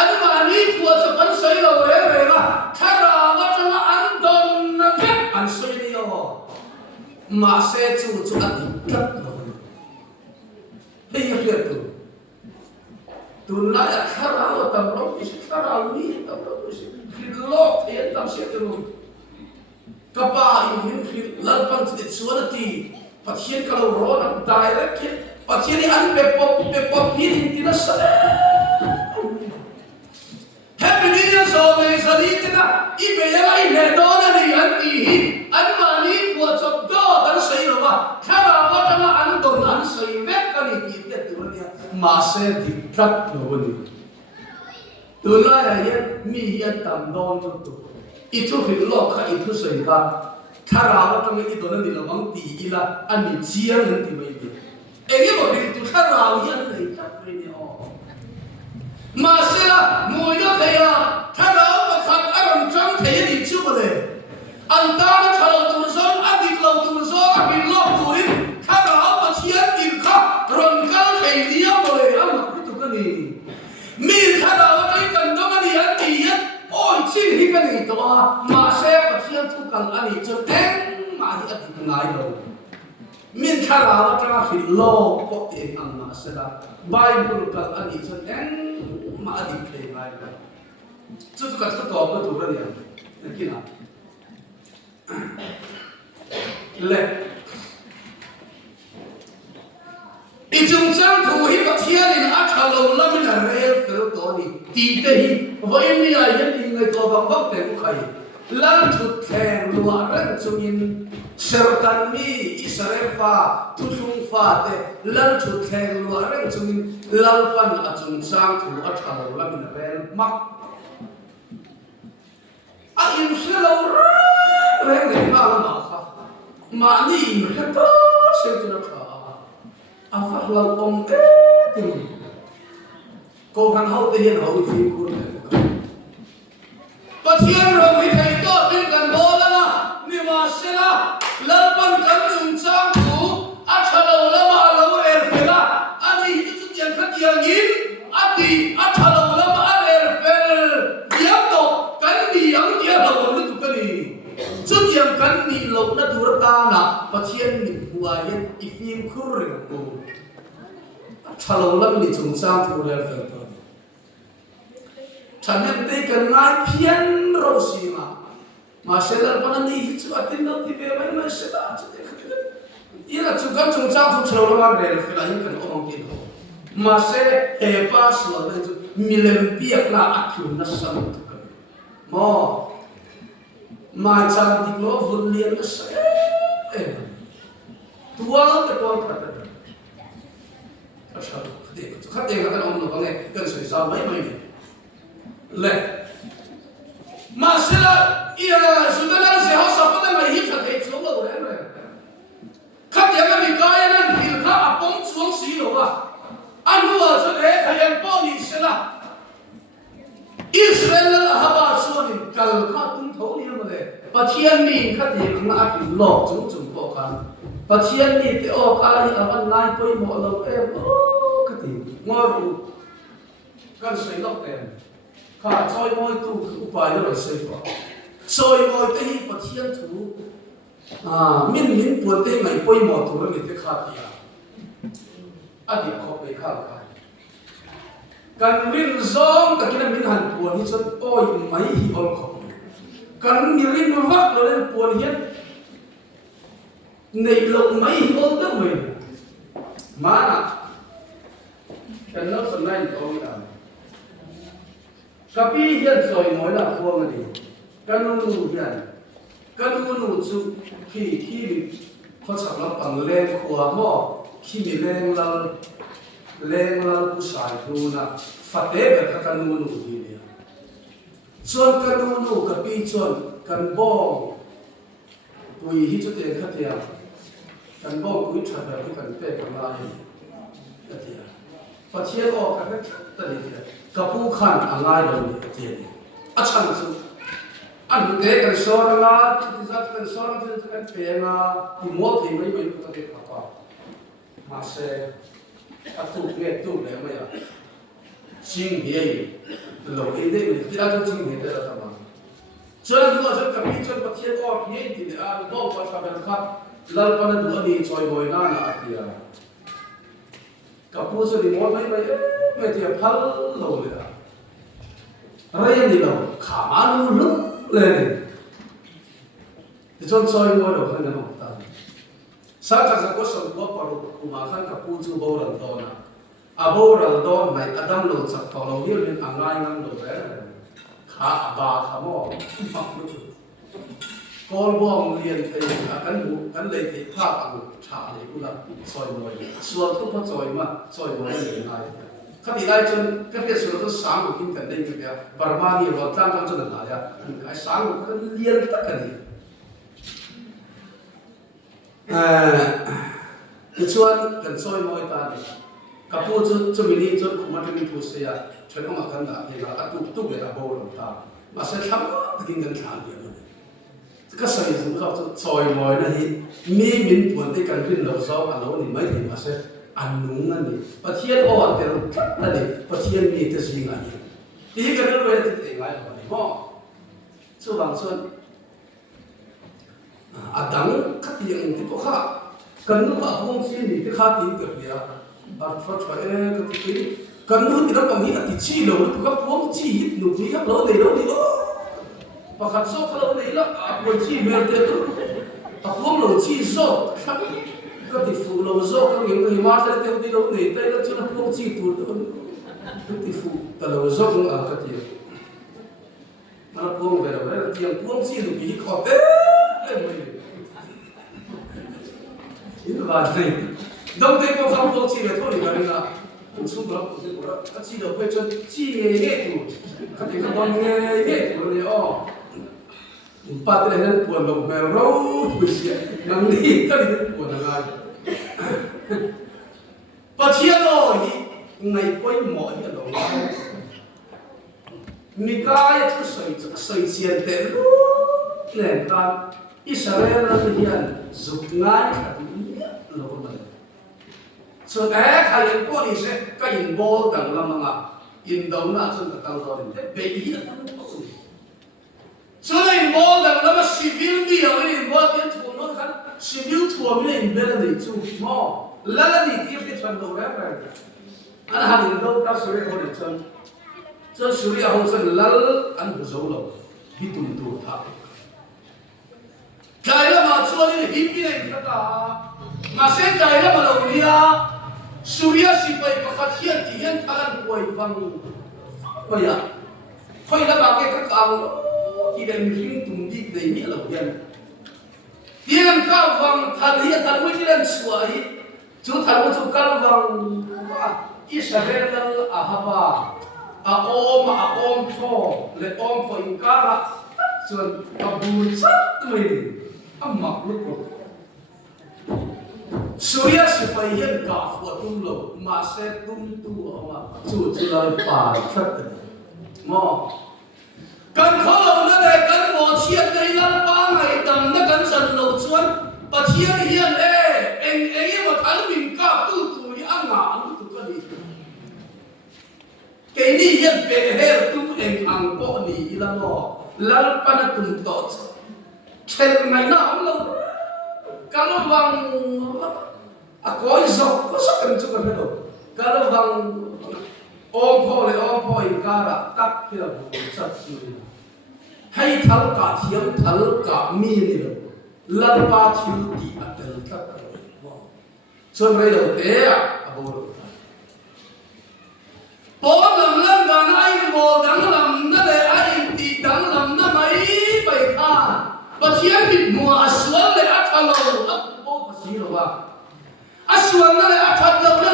an ma ni thu a chap an sei lo reng reng a thara wa changa an don na khet an sei ni yo ma se chu chu a ti kat lo hei hei tu tu la ya thara wa tam ro is thara ni tam ro is lo te tam se tu kapa in hin lan pan ti chuan ti pathian ka lo ro na direct pathian ni an pe pop hin ti na sa happy new year so me salite na I be ya I me do na ni an ti hi an ma ni ko chop do dan sei ro wa thara wa tama an don an sei ve ka ni ti te tu ni ma se ti trat lo ni tu la ya ye mi ya tam don tu itu hilo kha itu sei ka thara wa tama I don ni lo mang ti ila an ni chiang an ti mai ti enge mo ri tu thara wa yan nei ta ni o Masila muyo kaya tharaw pakhat aram chang thei ni chu le antana tharaw tu zon adik lo tu zon abin lo turin tharaw pathian tin kha ron kal thei dia mole am tu ka ni mi tharaw kai kan do ka ni an ti ya oi chin hi ka ni to ma se pathian tu kal ani chu eng ma hi adik ngai lo min tharaw ta hi lo ko te ang ma se la Bible kal ani chu eng ma adi play ngai ba chu chu ka chu to ba tu ra ni kina le I chung chang thu hi pathian in a thalo lamin a rel fel to ni ti te hi voi mi a yen in ngai to bang bang te ku khai lan thu theng lua ren chung in sertan mi Israel fa tu chung fa te lan thu theng lua ren chung in lalpan a chung chang thu a thalo lamin a rel mak a in selo reng reng ma la ma kha ma ni in kha to se tu na kha a fa lau ong te ti ko kan hau te hian hau fi ku ne pathian ro hi thei to bin kan bo la na ni ma se la lalpan kan chung chang thu a thalo la ma lo er fela ani hi chu tian kha tiang in ati a thalo la ma er fel diam to kan ni ang dia lo lu tu ka ni chu tiang kan ni lo na dur ta na pathian ni huwa yen I fim khur re ko thalo la ni chung chang thu re fel to Chanel te kan ngai phian ro si ma selar panan ni chu atin no ti be mai ma se da chu te kha ira chu kan chung chang thu chlo la ma re fel a hin kan ong ki ho ma se he pas lo te chu milem piak la akhu na sam tu ka mo ma chang ti lo vun lien na se tual te ko ka sao khát tiền khát ông nó nghe cần sửa sao mấy này lệ mà sẽ là ia chúng ta đang sẽ học sao có mày hít thật hết xuống rồi đấy khát tiền cái mình coi nên thì khát à bóng xuống xí rồi à anh vừa cho thế thầy em bao nhiêu sẽ là Israel là haba xuống thì cần khát tung thấu đi mà đấy và thiên mi khát tiền nó áp dụng lọ chúng chúng bộ khăn và thiên mi thì ô cái ở bên này tôi bỏ lâu em cái gì ngồi đủ cần sấy lọc em khá chơi ngồi tu bài nó là sấy bỏ chơi ngồi tới và thiên thủ min buồn tới ngày tôi bỏ tu nó mình tới khá tiền anh đi học về khá khá cần min zong cái này min hành buồn thì chân ôi mấy hi ol học cần min vác rồi lên buồn hiến này lộng mấy hi ol đó mình mà nè cần nó phần này có gì đâu cái pi hiện rồi nói là không cái gì cái nu hiện cái nu chú khi họ sắp lắp bằng lên khóa họ khi mình lên ku sai tu na phát tế về cái nu gì nè chọn cái nu cái pi chọn cái bom tùy hít cho tiền khát tiền cái bom cứ chặt được cái tế cái này cái gì và chiếc ô cái tất nhiên cái bù khăn anh ai đâu này cái gì à chẳng chứ anh để cái số đó là thì ra cái số đó thì cái tiền là thì mua thì mấy cái cái cái mà sẽ à tu nghe tu này mà ya chính gì lâu ấy đấy thì ra cho chính gì đấy là sao mà cho nên nó cái pi cho cái chiếc ô cái thì à bom có sao bên khác lần sau nó đuổi đi chơi mồi na là thì cái bút số đi mua mấy thì phá lâu rồi à rồi đi đâu khám ăn luôn lên thì chọn chơi mua đồ hơn là một tờ sáng chắc có sầu quá vào mà khăn cái bút số bao lần đó na bao lần đó này Adam luôn sắp vào lâu hiểu nên anh ai ngang đồ đấy khá bà khá mò mặc luôn con bom liền thì cắn lấy thì phá bằng trả lấy cũng là soi mồi xua thuốc phát soi mồi liền này các vị đại chân các cái số nó sáng của kinh cần đây cái gì Burma nhiều rồi tăng cho nên là cái sáng của cái liên tất cả gì cái chuan cần soi mồi ta này các phụ cho mình đi cho không ăn mình thu xe cho nó mà cần đã thì là tu về là bao rồi ta mà sẽ thắng cái kinh cần thắng gì cái sợi chúng ta soi mồi này mi mình buồn thì cần khuyên lâu sau cả lâu thì mấy thì mà sẽ ăn nung anh đi và thiên ô thì nó cắt là đi và thiên mi thì gì ngay thì cái đó về thì ngay là đi mà số bằng xuân đắng cắt tiền thì có khác cần nó bảo không xin thì cái khác thì cái gì phát phải cái cần nó thì nó bằng nghĩ là thì chi lâu nó các phong chi hít nụ khí hấp lâu này đâu thì và khát sốt lâu này là buồn chi mềm tuyệt đối phong lâu chi sốt cái thì phụ lâu sốt cái những người mà thấy theo đi lâu này đây là cho nó phong chi tụt cái thì phụ ta lâu sốt nó ở cái gì mà nó phong về rồi đấy là tiền phong chi nụ khí khó thế lên mình những cái này đông tây có không phong chi là thôi thì là cũng xung đột của nó các chi đầu quay chân chi nghe tụ các cái con nghe tụ này empat ini kan puan dong merau bersih nang ni kan itu puan nangai pasien lo ngày quay mọi hiện đồ Mikaya tu soi chiên tệ lên ta Israel là hiện dục ngay lo này so khai hiện qua đi sẽ cái in bol đằng làm mà in đâu na chân đằng rồi thế bị hiện cho nên bol đằng làm civil đi ở đây bol tiến thủ nó khăn civil thủ mình lên bên này chú mò là đi tiếp cái chân đầu đấy anh hàng đâu ta xử lý hồi chân cho xử lý hồi chân là anh不走了bị tụt tụt thà cái là mà cho nên hiếm cái này cả mà sẽ cái là mà đầu đi à Surya si pai pakathian tihan thalan koi vang koya khoi la ba ke ka ang ki den ring tum di dei mi lo hian tian ka vang thal hi thal wi tian suai chú thằng của chú căn vòng Israel ahaba ôm thô le ôm thô in cara chuan abul sat mai ni amma lu Surya sipai hian ka fu tum lo ma se tum tu ama chu chilai pa thak mo kan kho na le kan mo chiat nei la pa ngai dam na kan san lo chuan pa chiat hian eng mo thal min ka tu tu ni anga ang tu ka ni ke ni hian pe her tu eng ang po ni la mo lal pa na tum to chen ngai na am lo kalawang ako'y ko sa kanto ka na kalawang om po in kara tak kila sa suri hay thal ka thiam thal ka mi ni lo lan pa thiu ti atel tak mo chon rei lo te abo po lam lam ga na ai mo dang lam na le ai ti dang lam na mai bai kha pa thiam bit mo aswal le athalo po pa si lo wa aswal na le athalo na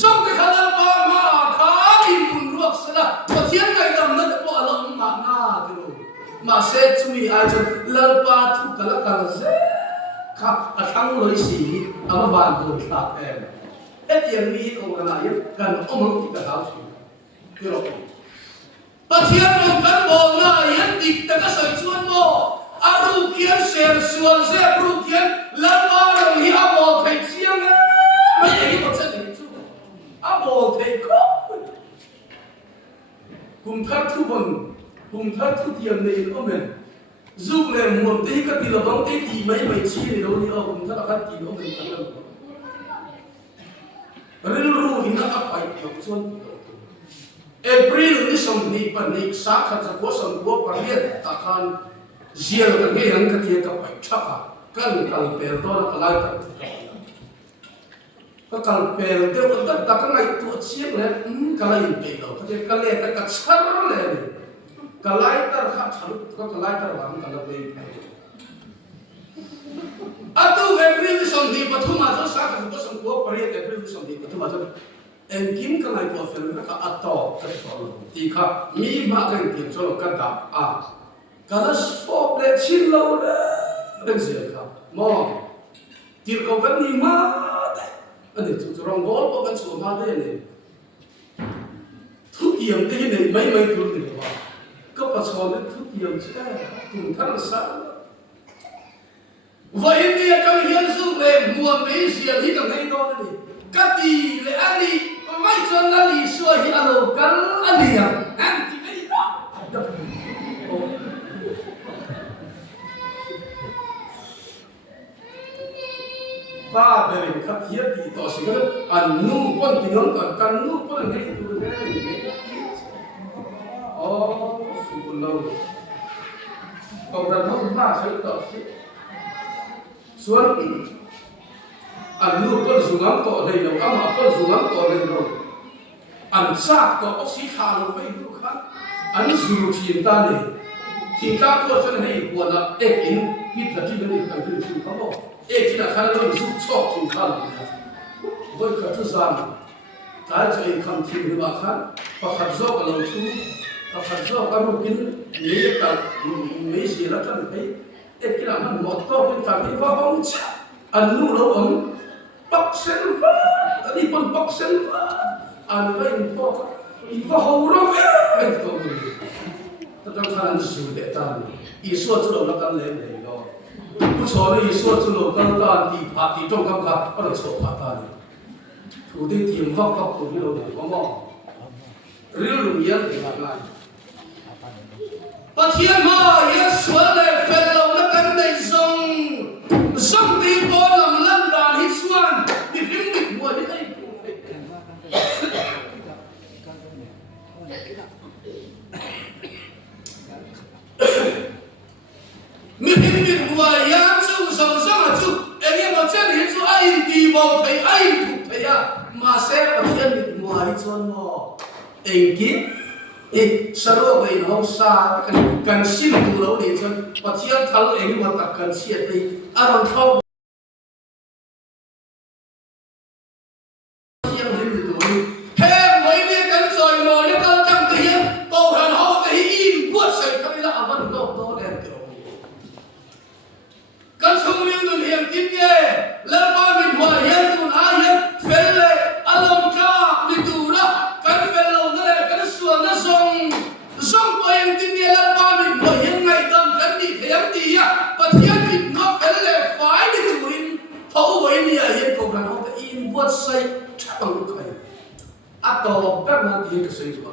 zong ke khala pa ma kha in mun ruak sala pa thiam ngai dam na po along ma na tu ma se chumi ai chon lal pa thu kala kala se kha athang loi si ama ban ko kha em et yang mi o na ya kan omong ti ka hau si kiro pa thiam no kan bo na yan dik ta ka sai chuan mo aru kian ser sual se aru kian lal pa rong hi abo thai chiang mai ei ko chen ni chu abo thai ko kum thar thu tiam nei omen zuk le muam te ka ti lo bang te ti mai chi ni lo ni o kum thar ka ti lo men kan lo ril ru in a pai ko chuan April ni som ni pan ni sa kha sa ko som ko pa riat ta khan zial ka nge yang ka ti ka pai thaka kan kal pel to na kalai ka ka kal pel te ko ta ka ngai tu chiang le kalai pe lo ka te kale ta ka char le ni kalai tar kha chalu ka kalai tar wang kala pe atu April ni som ni pathuma jo sa ka ko som ko pa riat April ni som ni pathuma jo en kim ka ngai ko fel ka ato ka so ti kha mi ma kan ti so ka da a kalas fo ple chin lo le den sia ka mo tir ko kan ni ma de ani chu rong gol ko kan chu ma de ne thu tiam te ne mai tu ni ba ka pa so le thu tiam che kum thar sa vai ni ka hian su le mua me sia hi ka nei do ni ka ti le ani mai chon na li so hi alo kal ani ya an ti nei do ba beri khap hiat ti to si ga an nu pon ti non kan nu pon ngai tu ne o su lo ko da no ba se to si suan an nu pon su ngam to le lo ama pon su ngam to le lo an sa to o si kha lo mai du khan an su chi ta ne chi ka ko chen hei ko na ek in hit la ti ne kan tu chi ka mo e chỉ là khăn lông giúp chọc chúng ta với cả thứ gian cái chơi cầm thiên với bà khăn và khăn do cả lông chú và khăn do cả một kín mấy gì là chân thấy e chỉ là mình một to bên cạnh cái vào bóng chả anh nu lâu ấm bắc sen va đi bên bắc sen va anh với anh to đi vào hậu rong anh to mình tất cả khăn sử để ta ý số cho nó căn lên để đó不错的，一说出了刚大地爬地中刚刚，我就错爬大的，土地天方方土地路的，我么，人容易的嘛嘛。把天嘛也说了，分了那个内容，上帝把我们冷淡的算，你认为我的内部？你认为我扬州手上就，我这里就爱地包腿，爱土腿呀，马上把天的我一转么，金，saro cái nó xa cần xin đủ lâu để cho và chia thắng ấy mà tập cần chia thì ăn thâu tin nghe lỡ ba mình hòa hiền tụi ai hiền phê lệ alom cha mình tụ đó cái phê lâu nó là cái xuân nó song song có hiền tin nghe lỡ ba mình hòa hiền ngày tâm cái đi theo đi à và thiên mình nó phê lệ phải đi tụi mình thấu với nia hiền cầu rằng họ cái in buat say chắc bằng lúc này atau các bạn hiền cái say tụi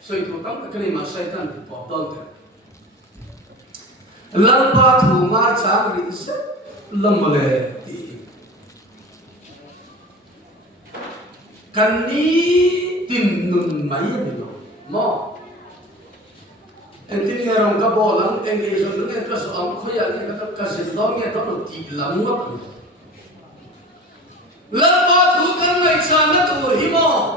say tụi tao cái này mà say tan thì bỏ đơn thế lần ba thủ mai sáng rỉ sẽ lâm lệ đi cần ní tin nụn máy đi rồi mò em tin nghe rằng các bộ lắm em nghĩ rằng những cái số ông khối anh cái cái sự đó nghe đó là chỉ lắm mất lần ba thủ cần ngày sáng nó tụ hi mò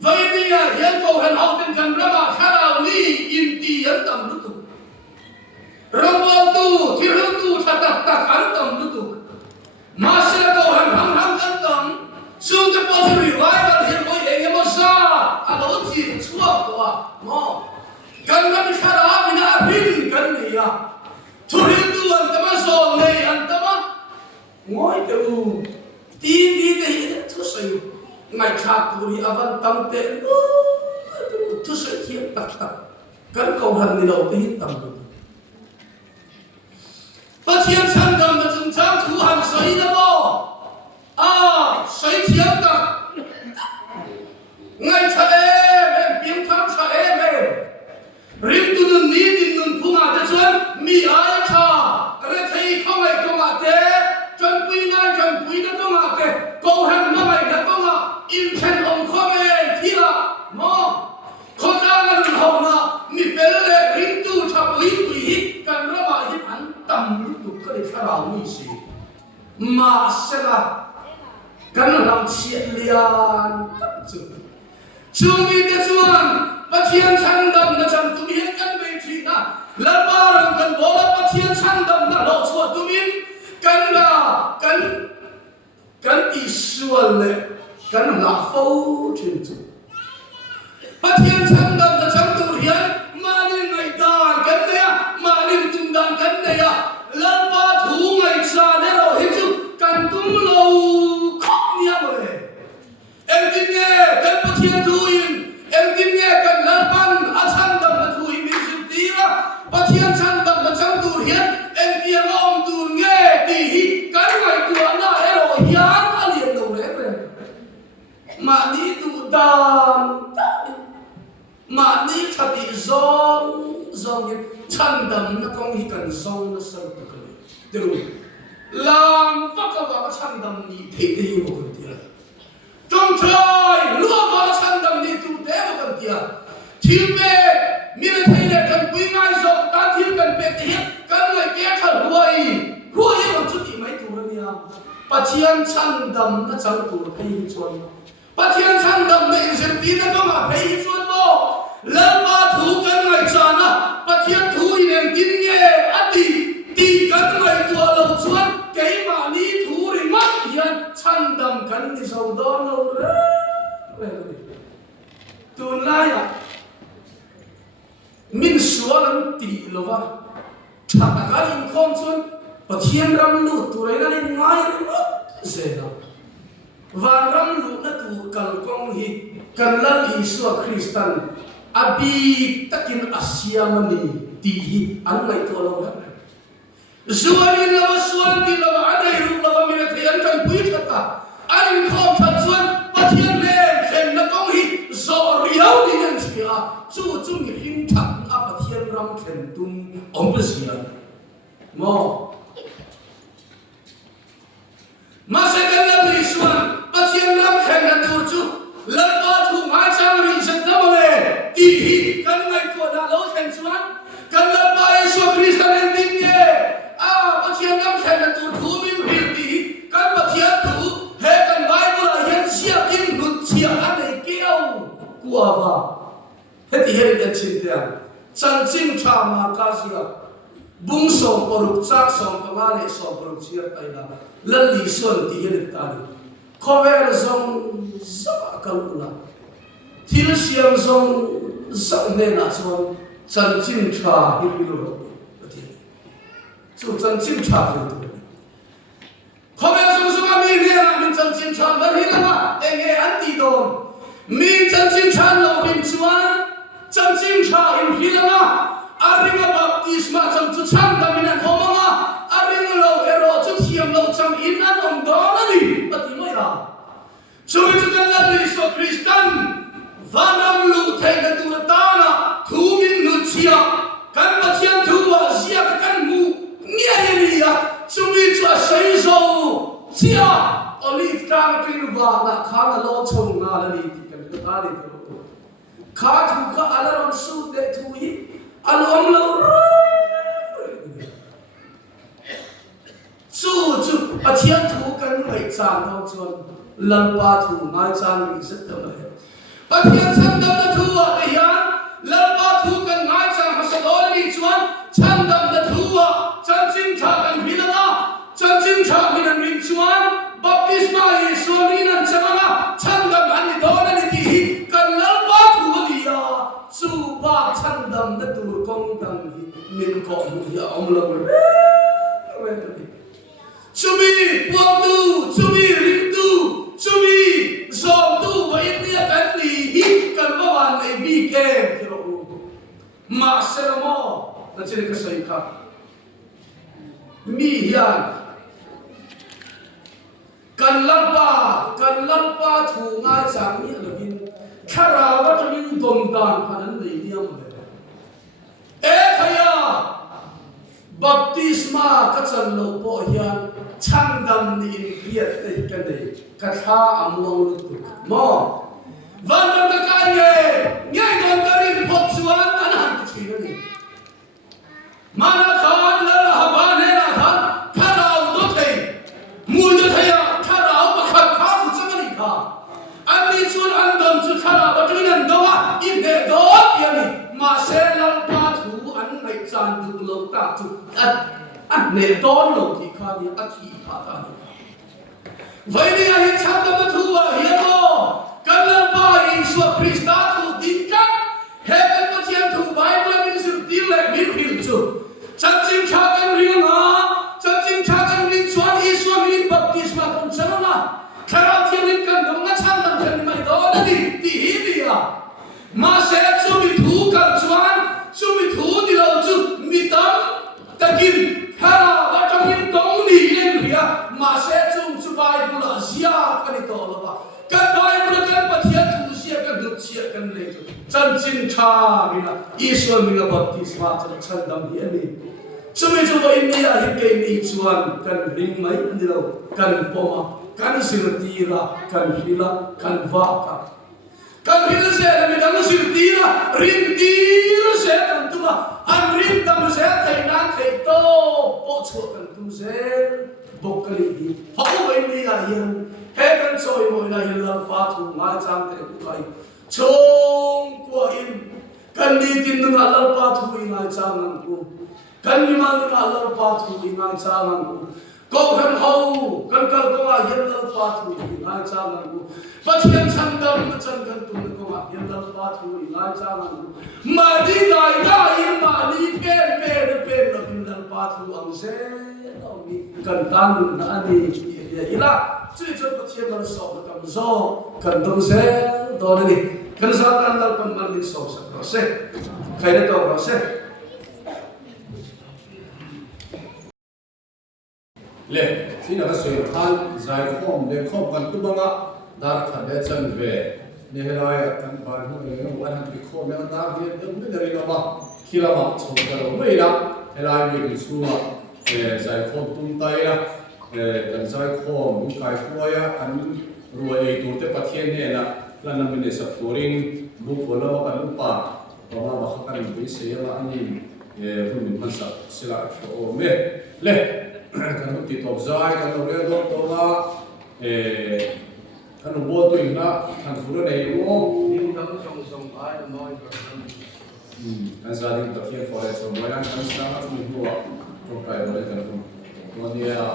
vậy bây giờ hiện cầu hành học tên cần ra mà khá nào ní in ti ấn tầm lúc Rambal tu, tirham tu, tak antam lutu. Masih kau ham antam. Sung ke potri, wajib hidup kau yang masa. Ada uji, suap tu mo. Kan kami syarah mina bin kan dia. Turin tu antam so nei antam. Ngoi tu. TV deh tu sayu. Ngai chat tu di avan tam te. Tu sayu tiap tak. Kan kau han di laut hitam tu. Bất thiên chân đầm là từng trang thủ hành sấy đó bò sấy thiếm cả ngay cha em biến thắng cha em rim tu nun ní tin nun phung à thế chuan mi ai cha re thấy không ai công à thế chân quý ngay chân quý đó công à thế câu hàng nó mày đã công à im chen ông khó về thi là mò khó ra là nun hồng là mi về lệ rim tu cha quý quý cần ra mà hiệp hắn tầm cái này khá là nguy hiểm mà sẽ là cái nó làm chuyện liền chưa biết cái chuyện bắt thiên sang đầm là chẳng tụi mình cần về chuyện à lần ba lần cần bỏ là bắt thiên sang đầm là lộ chuột tụi mình cần là cần ý xuân lệ cần là phâu chuyện chủ bắt thiên sang đầm là chẳng tụi mình mà nên ngày đàn cần đấy mà nên tung đàn cần đấy lần ba thủ ngày xa để rồi hết chứ cần tung lâu khóc nha mọi người em tin nghe cần bắt thiên thu in em tin nghe cần lần ban sang đầm là thu in mình dự tí đó bắt thiên sang đầm là chẳng tụ hiến em kia ông tụ nghe tí cái ngày tuần là để rồi hiến ăn liền đầu đấy rồi mà đi tụ đàn mà đi thật thì dòng như chân đầm nó không hi cần dòng nó sâu được cái này làm phát cái vào cái chân đầm đi thế đi một cái tiền trong trời lúa vào chân đầm đi tụ thế một cái tiền thiên bề mình thấy là cần quý ngay dòng ta thiên cần bề thế cần người kia thật huôi một chút thì mấy tụ nữa nha bà thiên chân đầm nó chẳng tụ hay chuồn bà thiên chân đầm nó in xem tí nó có mà hay chuồn đâu lần ba thủ cần ngày chán á bắt thiên thủ in tin nghe á thì cần ngày tua lâu chuan cái mà ní thủ thì mất hiện chân đầm cần thì sầu đó lâu rồi tuần nay à mình xóa lần tỷ lâu à chắc là cái in không chuan bắt thiên ram lụt tụi này nó đi ngay rồi dễ đâu và ram lụt nó tụ cần công hi cần lần Isua Christian abi takin asyamani tihi an mai to lo ha zuani lawa suan lawa adai ru lawa mira thian kan pui thata an khom that suan pathian le khen na kong hi zo riau ni nan chia chu chung hin thak a pathian ram khen tum om sia mo ma se kan la ni suan pathian ram khen na tur chu lần ba thu mai sang rin san thama le ti hi kan ngai ko da lo khen suan kan lần ba Yesu Kristus en tin nghe pathian ram khen na tur thu min hil ti kan pathian thu he kan Bible a hian sia kin lut sia ane keo kwa va he ti he den chin te chan ching tha ma ka sia bung som poruk chak som tama le som poruk sia tai la lan li son ti he ta ni cover zong zaba kalula thil siam zong zang ne na chon chan chin tha hi lo ati chu chan chim tha tu tu khome sung sung ami ne na min chan chim tha ba hi lama enge an ti don min chan chim tha lo bin chuan chan chim tha in hi lama aringa baptisma cham chu chan da min an homanga aringa lo ero chu thiam lo cham in an om do na ni ati mai ra chu chu kan la ni so kristan vanam lu thai na tu ta na thu min nu chia kan ma chian thu wa sia kan mu nia ni ya chu mi chu sai so chia olive tang tin wa na kha na lo chong na la ni ti kan ta ni tu kha thu kha alaram su de thu hi alom lo su chu a chian thu kan ngai chan lo chon lam pa thu ngai chan ni sat ta le a chian chan dam na thu wa de yan lam pa thu kan ngai chan ha sa lo ni chuan chan dam na thu wa chan chim tha kan hilanga chan chim tha min an min chuan baptisma ye so ni nan chamanga chan dam an ni do na ni ti kan lam pa thu ni ya su ba chan dam na tu kong dang hi min ko mu ya om lo Chumi puang tu, chumi rim tu, chumi zom tu, wa India kan ni hit kan bawan ay bikem kilo ma selamo na chile kasay ka mi yan kan lampa thu ngai chang ni lovin khara wa chmin dom dan phanan nei diam e khaya baptisma ka chan lo po hian chang dam ni in riat te kan dei ka tha among lu tu mo van dam ka kai ngai don karin phot chuan an han chi ni mana khan la ha ba ne na khan tharau do thei mu do theya tharau pa khan kha chu chang ni kha an ni chun an dam chu khara ba tu nan do wa in de do ya ni ma se lam pa thu an ngai chan du lo ta chu an ne don lo ti kha ni a thi kha ta ni vai ni a hi chan dam thu wa hi mo kan lam pa in so krista thu din kan heaven pa chian thu bible min su ti le min phil chu chan chim cha kan ring na chan chim cha kan ring chuan i so min baptisma kon chana na khara thiam rin kan dong na chan dam kan mai do na ni ti hi ni ya ma se chu mi thu kan chuan chu mi thu di lo chu mi tam takin khara wa chang in dong ni len ria ma se chu bible a sia kan ni to lo ba kan bible kan pathian thu sia kan du sia kan le chu chan chim cha mi na Israel mi na baptisma chan dam hi ani chumi chu bo India hi ke ni chuan kan ring mai ani lo kan poma kan sirtira kan hila kan vaka kan hila se na mi dang sirtira rin tira se kan tuma an rin tam se thai nan thai to po chu kan tum se bokali hi ho bo India hian he kan choi mo na hil la pa thu ngai chang te ku kai chong kwa in kan ni tin na la pa thu ngai chang nan ku kan ni ma ni la pa thu ngai chang nan ku ko kan ho kan kal ko ma hil la pa thu ngai chang nan ku pathian chan dam na chan kan tum ko ma hil la pa thu ngai chang nan ku ma di dai ga in ma ni pen la hil la pa thu ang se no mi kan tan na ani ila chui chot pathian la so na kam zo kan dong se do ni kan sa kan dal pan mal ni so sa se khai na to se le sina ka soi khan zai khom de khom kan tu banga dar kha de chan ve ne helai kan bar hu e wan han bi khom me dar de de me de ri ba khila ma chong ka lo me la helai bi bi chu wa zai khom tum tai la kan zai khom bu kai khua ya an ruwa e tu te pathian ne la la na mi ne sa foring bu ko la ba kan pa ba ba kan bi se ya ani hu min man sa sila o me le kan hoti top zai kan lo re do to la kan bo to ina kan furo nei mo ning dam song song ai noi kan za ding ta fien for so mo yan kan sa ma tu ho to kai lo kan hu to ni ya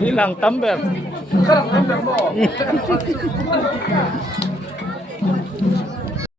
Hilang tumbler. Sekarang tembak mo.